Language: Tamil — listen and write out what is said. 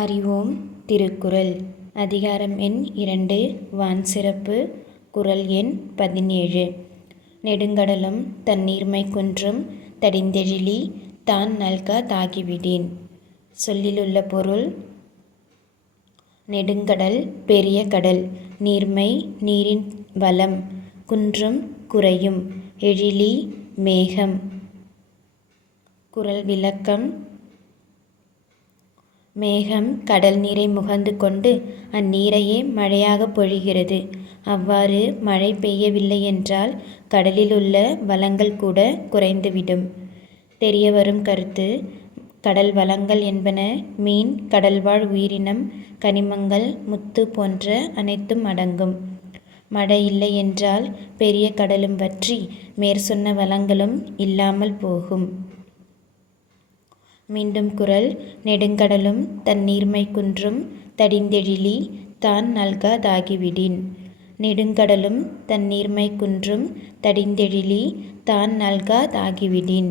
அறிவோம் திருக்குறள். அதிகாரம் எண் இரண்டு வான் சிறப்பு குறள் எண் பதினேழு. நெடுங்கடலும் தண்ணீர்மை குன்றும் தடிந்தெழிலி தான் நல்கா தாகிவிட்டேன் சொல்லிலுள்ள பொருள் நெடுங்கடல் பெரிய கடல் நீர்மை நீரின் வளம் குன்றும் குறையும் எழிலி மேகம். குரல் விளக்கம் மேகம் கடல் நீரை முகந்து கொண்டு அந்நீரையே மழையாக பொழிகிறது. அவ்வாறு மழை பெய்யவில்லையென்றால் கடலிலுள்ள வளங்கள் கூட குறைந்துவிடும். தெரியவரும் கருத்து கடல் வளங்கள் என்பன மீன் கடல்வாழ் உயிரினம் கனிமங்கள் முத்து போன்ற அனைத்தும் அடங்கும். மழை இல்லை என்றால் பெரிய கடலும் வற்றி மேற்சொன்ன வளங்களும் இல்லாமல் போகும். மீண்டும் குரல். நெடுங்கடலும் தண்ணீர்மை குன்றும் தடிந்தெழிலி தான் நல்காதாகிவிடின். நெடுங்கடலும் தண்ணீர்மை குன்றும் தடிந்தெழிலி தான் நல்காதாகிவிடின்.